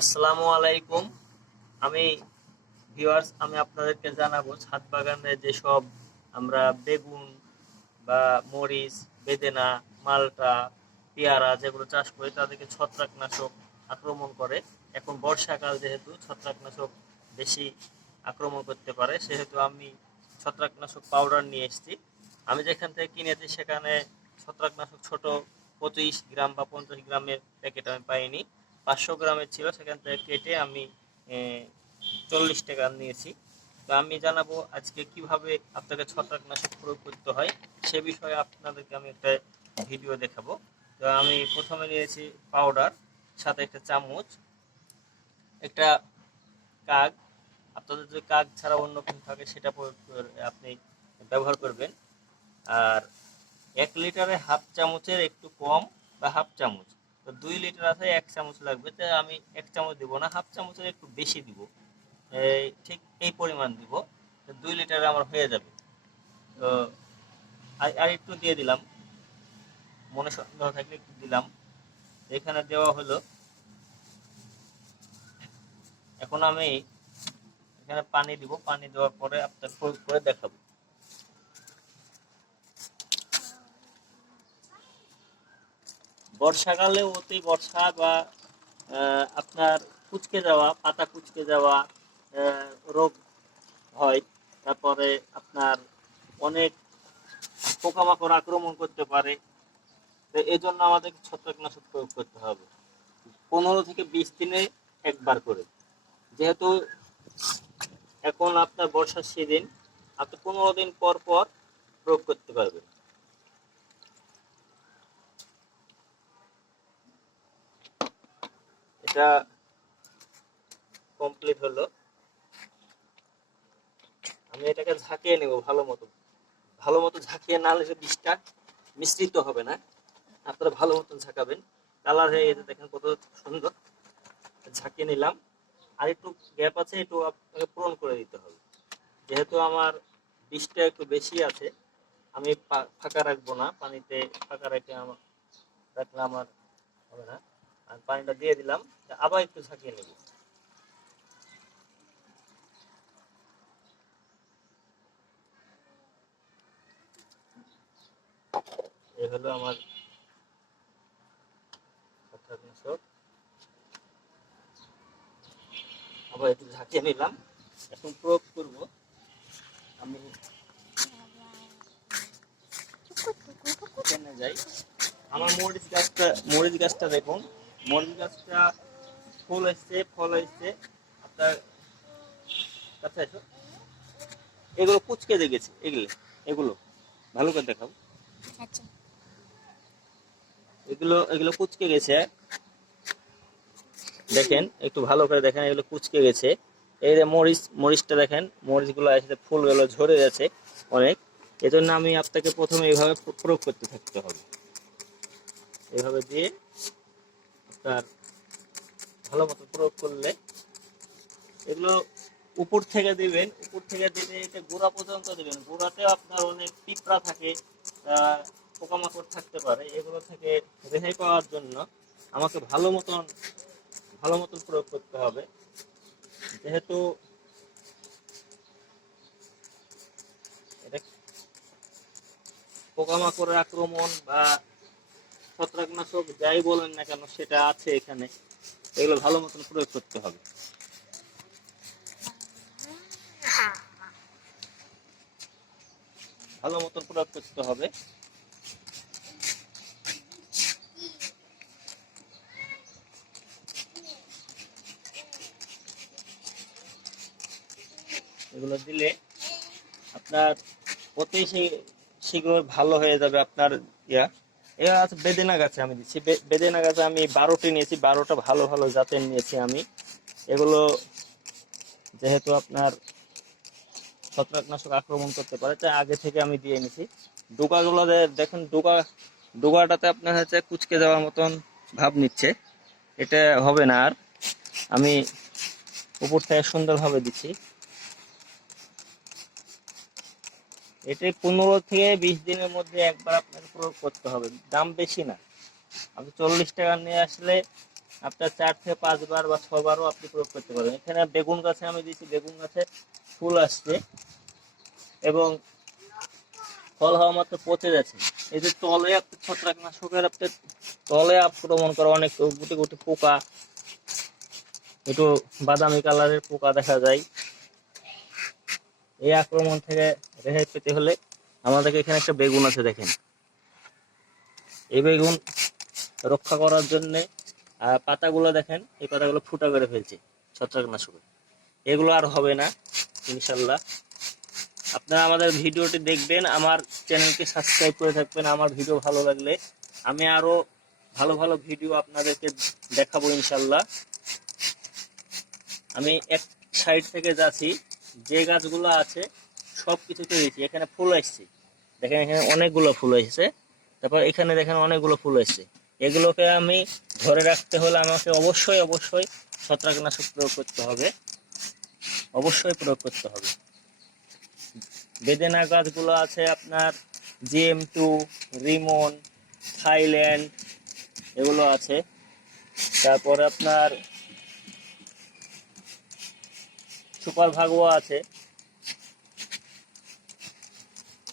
আসসালামু আলাইকুম। আমি আমি আপনাদেরকে জানাবো ছাদ বাগানে যেসব আমরা বেগুন বা মরিচ, বেদেনা, মালটা, পেয়ারা যেগুলো চাষ করি তাদেরকে ছত্রাকনাশক আক্রমণ করে। এখন বর্ষাকাল যেহেতু ছত্রাকনাশক বেশি আক্রমণ করতে পারে, সেহেতু আমি ছত্রাকনাশক পাউডার নিয়ে এসেছি। আমি যেখান থেকে কিনেছি সেখানে ছত্রাকনাশক ছোট 25 গ্রাম বা 50 গ্রামের প্যাকেট আমি পাইনি, 500 গ্রামের ছিল, সেখান থেকে কেটে আমি 40 টাকা নিয়েছি। তো আমি জানাবো আজকে কিভাবে আপনাকে ছত্রাকনাশক প্রয়োগ করতে হয় সে বিষয়ে আপনাদেরকে আমি একটা ভিডিও দেখাবো। তো আমি প্রথমে নিয়েছি পাউডার, সাথে একটা চামচ, একটা কাগ। আপনাদের যদি কাগ ছাড়া অন্য কিছু থাকে সেটা আপনি ব্যবহার করবেন। আর 1 লিটারে হাফ চামচের একটু কম বা হাফ চামচ। তো 2 লিটার আছে, 1 চামচ লাগবে, তো আমি 1 চামচ দিব না, হাফ চামচের একটু বেশি দিব। ঠিক এই পরিমাণ দিব, 2 লিটারে আমার হয়ে যাবে। তো আর একটু দিয়ে দিলাম, মনে সন্দেহ থাকলে একটু দিলাম। এখানে দেওয়া হলো। এখন আমি এখানে পানি দিব, পানি দেওয়ার পরে আপনার প্রয়োগ করে দেখাবো। বর্ষাকালে অতি বর্ষা বা আপনার কুচকে যাওয়া পাতা, কুচকে যাওয়া রোগ হয়। তারপরে আপনার অনেক পোকামাকড় আক্রমণ করতে পারে। তো এই জন্য আমাদের ছত্রাকনাশক প্রয়োগ করতে হবে 15 থেকে 20 দিনে একবার করে। যেহেতু এখন আপনার বর্ষার সিজন, আপনি 15 দিন পর পর প্রয়োগ করতে পারবেন। এটা কমপ্লিট হলো। আমি এটাকে ঝাঁকিয়ে নেব ভালো মতো। ভালো মতো ঝাঁকিয়ে না হলে বিষটা মিশ্রিত হবে না। আপনারা ভালো মতো ঝাঁকাবেন। কালার হয়ে গেছে, দেখেন কত সুন্দর। ঝাঁকিয়ে নিলাম। আর একটু গ্যাপ আছে, একটু আপনাকে পূরণ করে দিতে হবে। যেহেতু আমার বিষটা একটু বেশি আছে, আমি ফাঁকা রাখবো না, পানিতে ফাঁকা রেখে রাখলে আমার হবে না। আর পানিটা দিয়ে দিলাম, আবার একটু ঝাঁকিয়ে নেব। এই হলো আমার ছত্রাকনাশক। আবার একটু ঝাঁকিয়ে নিলাম, এখন প্রয়োগ করব। আমি এখানে যাই। আমার মরিচ গাছটা দেখুন। মরিচ গাছটা ফুল এসছে, ফল এসছে। আপনার কাছে এসো। এগুলো কুচকে গেছে, এগুলো এগুলো ভালো করে দেখাবো। আচ্ছা। এগুলো এগুলো কুচকে গেছে, দেখেন একটু ভালো করে দেখেন, এগুলো কুচকে গেছে। এই যে মরিচটা দেখেন, মরিচগুলো আসলে ফুলগুলো ঝরে গেছে অনেক। এজন্য আমি আপনাকে প্রথমে এইভাবে প্রয়োগ করতে থাকতে হবে। এইভাবে দিয়ে আপনার ভালো মতো প্রয়োগ করলে, এগুলো উপর থেকে দিবেন, উপর থেকে দিলে এটা গোড়া পর্যন্ত দিবেন। গোড়াতেও আপনার অনেক পিঁপড়া থাকে, পোকামাকড় থাকতে পারে। এগুলো থেকে রেহাই পাওয়ার জন্য আমাকে ভালো মতন প্রয়োগ করতে হবে। যেহেতু এটা পোকামাকড়ের আক্রমণ বা ছত্রাকনাশক যাই বলেন না কেন সেটা আছে এখানে, এগুলো ভালো মতন প্রয়োগ করতে হবে। ভালো মতন প্রয়োগ করতে হবে। এগুলো দিলে আপনার অতি শীঘ্র ভালো হয়ে যাবে আপনার ইয়া। এবার আছে বেদেনা গাছে আমি দিচ্ছি। বেদেনা গাছে আমি 12টি নিয়েছি, 12টা ভালো ভালো জাতের নিয়েছি আমি। এগুলো যেহেতু আপনার ছত্রাকনাশক আক্রমণ করতে পারে, তাই আগে থেকে আমি দিয়ে নিছি। ডোকাগুলো দেখুন, ডোকাটাতে আপনার হচ্ছে কুচকে যাওয়ার মতন ভাব নিচ্ছে, এটা হবে না আর। আমি উপর থেকে সুন্দরভাবে দিচ্ছি। এটি 15 থেকে 20 দিনের মধ্যে একবার আপনাকে প্রয়োগ করতে হবে, দাম বেশি না। আপনি 40 টাকা নিয়ে আসলে আপনার 4 থেকে 5 বার বা 6 বারও আপনি প্রয়োগ করতে পারবেন। এখানে বেগুন গাছে আমি দিয়েছি, বেগুন গাছে ফুল আসছে এবং ফল হওয়া মাত্র পচে যাচ্ছে। এই যে তলে আপনার ছত্রাকনাশকের আপনার তলে আক্রমণ করা অনেক গুটি গুটি পোকা, একটু বাদামি কালারের পোকা দেখা যায়। এই আক্রমণ থেকে রেহাই পেতে হলে আমাদেরকে এখানে একটা বেগুন আছে দেখেন, এই বেগুন রক্ষা করার জন্য পাতাগুলো দেখেন, এই পাতাগুলো ফুটা করে ফেলছে ছত্রাকনাশক। এগুলো আর হবে না ইনশাল্লাহ। আপনারা আমাদের ভিডিওটি দেখবেন, আমার চ্যানেলকে সাবস্ক্রাইব করে থাকবেন। আমার ভিডিও ভালো লাগলে আমি আরো ভালো ভালো ভিডিও আপনাদেরকে দেখাবো ইনশাল্লাহ। আমি এক সাইড থেকে যাচ্ছি, যে গাছগুলো আছে সব কিছুতে দিয়েছি। এখানে ফুল আসছে দেখেন, এখানে অনেকগুলো ফুল এসেছে, তারপর এখানে দেখেন অনেকগুলো ফুল এসছে। এগুলোকে আমি ধরে রাখতে হলে আমাকে অবশ্যই অবশ্যই ছত্রাকনাশক প্রয়োগ করতে হবে, অবশ্যই প্রয়োগ করতে হবে। বেদেনা গাছগুলো আছে আপনার GM2, রিমন, থাইল্যান্ড এগুলো আছে। তারপরে আপনার সুপার ভাগোয়া আছে,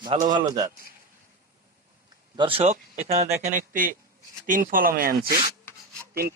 ভালো ভালো জাত। দর্শক এখানে দেখেন একটি 3 ফল আমি আনছি।